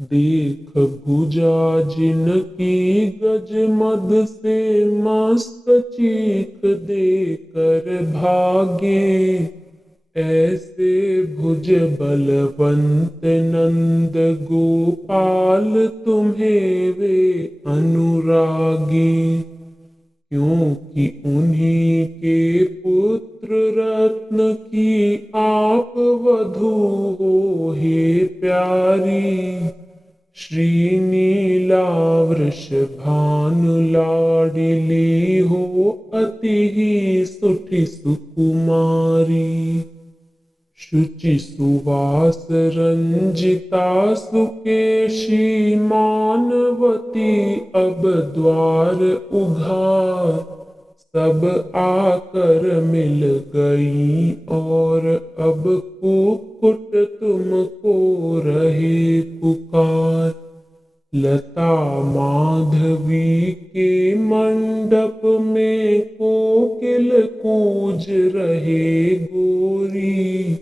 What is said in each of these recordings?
देख भुजा जिनकी गज मद से मस्त चीख देकर भागे। ऐसे भुज बलवंत नंद गोपाल तुम्हें वे अनुरागी। क्योंकि उन्हीं के पुत्र रत्न की आप वधू हो हे प्यारी। श्रीनीला वृषभानु लाडिली हो अति ही सुठि सुकुमारी। शुचि सुवास रंजिता सुकेशी मानवती अब द्वार उघार। सब आकर मिल गई और अब कुकुट तुमको रहे पुकार। लता माधवी के मंडप में कोकिल कूज रहे गोरी।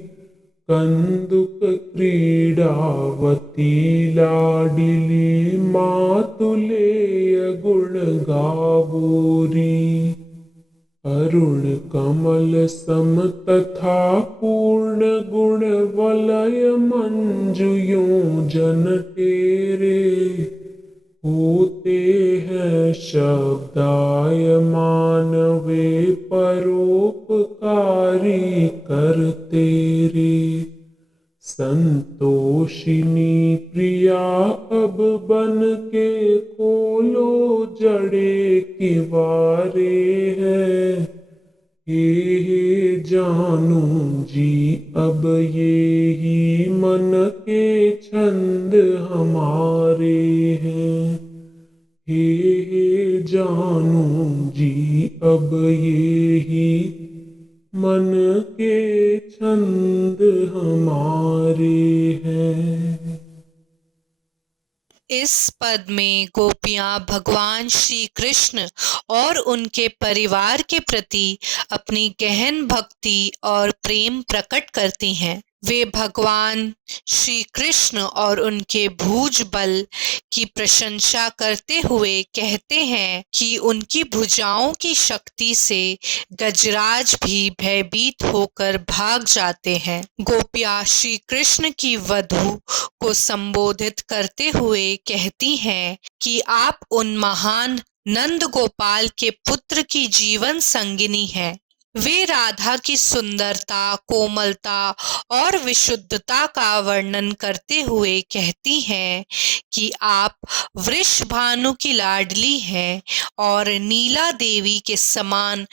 कंदुक क्रीडावती लाडिली मातुलेय गुण गावोरी। अरुण कमल सम तथा पूर्ण गुण वलय मंजुयों जन तेरे। होते हैं शब्दायमान वे परोपकारी कर तेरे। संतोषिनी प्रिया अब बन के खोलो जड़े किवारे हैं। हे जानू जी अब ये ही मन के छंद हमारे हैं। हे जानू जी अब ये ही मन के छंद हमारे हैं। इस पद में गोपियां भगवान श्री कृष्ण और उनके परिवार के प्रति अपनी गहन भक्ति और प्रेम प्रकट करती हैं। वे भगवान श्री कृष्ण और उनके भुज बल की प्रशंसा करते हुए कहते हैं कि उनकी भुजाओं की शक्ति से गजराज भी भयभीत होकर भाग जाते हैं। गोपियां श्री कृष्ण की वधू को संबोधित करते हुए कहती हैं कि आप उन महान नंद गोपाल के पुत्र की जीवन संगिनी हैं। वे राधा की सुंदरता, कोमलता और विशुद्धता का वर्णन करते हुए कहती हैं कि आप वृषभानु की लाडली हैं और नीला देवी के समान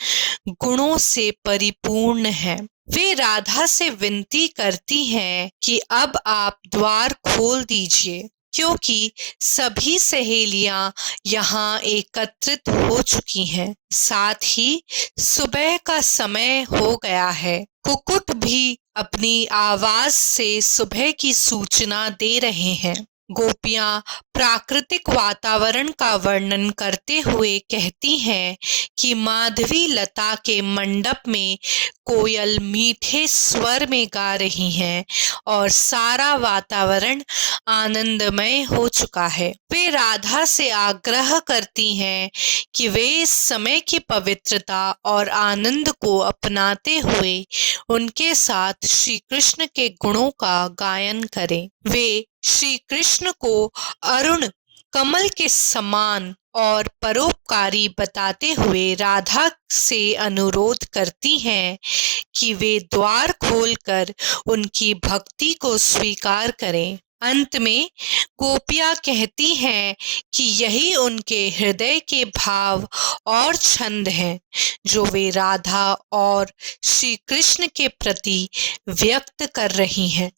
गुणों से परिपूर्ण हैं। वे राधा से विनती करती हैं कि अब आप द्वार खोल दीजिए, क्योंकि सभी सहेलियां यहाँ एकत्रित हो चुकी हैं। साथ ही सुबह का समय हो गया है। कुकुट भी अपनी आवाज से सुबह की सूचना दे रहे हैं। गोपियां प्राकृतिक वातावरण का वर्णन करते हुए कहती हैं कि माधवी लता के मंडप में कोयल मीठे स्वर में गा रही हैं और सारा वातावरण आनंदमय हो चुका है। वे राधा से आग्रह करती हैं कि वे इस समय की पवित्रता और आनंद को अपनाते हुए उनके साथ श्री कृष्ण के गुणों का गायन करें। वे श्री कृष्ण को अरुण कमल के समान और परोपकारी बताते हुए राधा से अनुरोध करती हैं कि वे द्वार खोलकर उनकी भक्ति को स्वीकार करें। अंत में गोपियां कहती हैं कि यही उनके हृदय के भाव और छंद हैं जो वे राधा और श्री कृष्ण के प्रति व्यक्त कर रही हैं।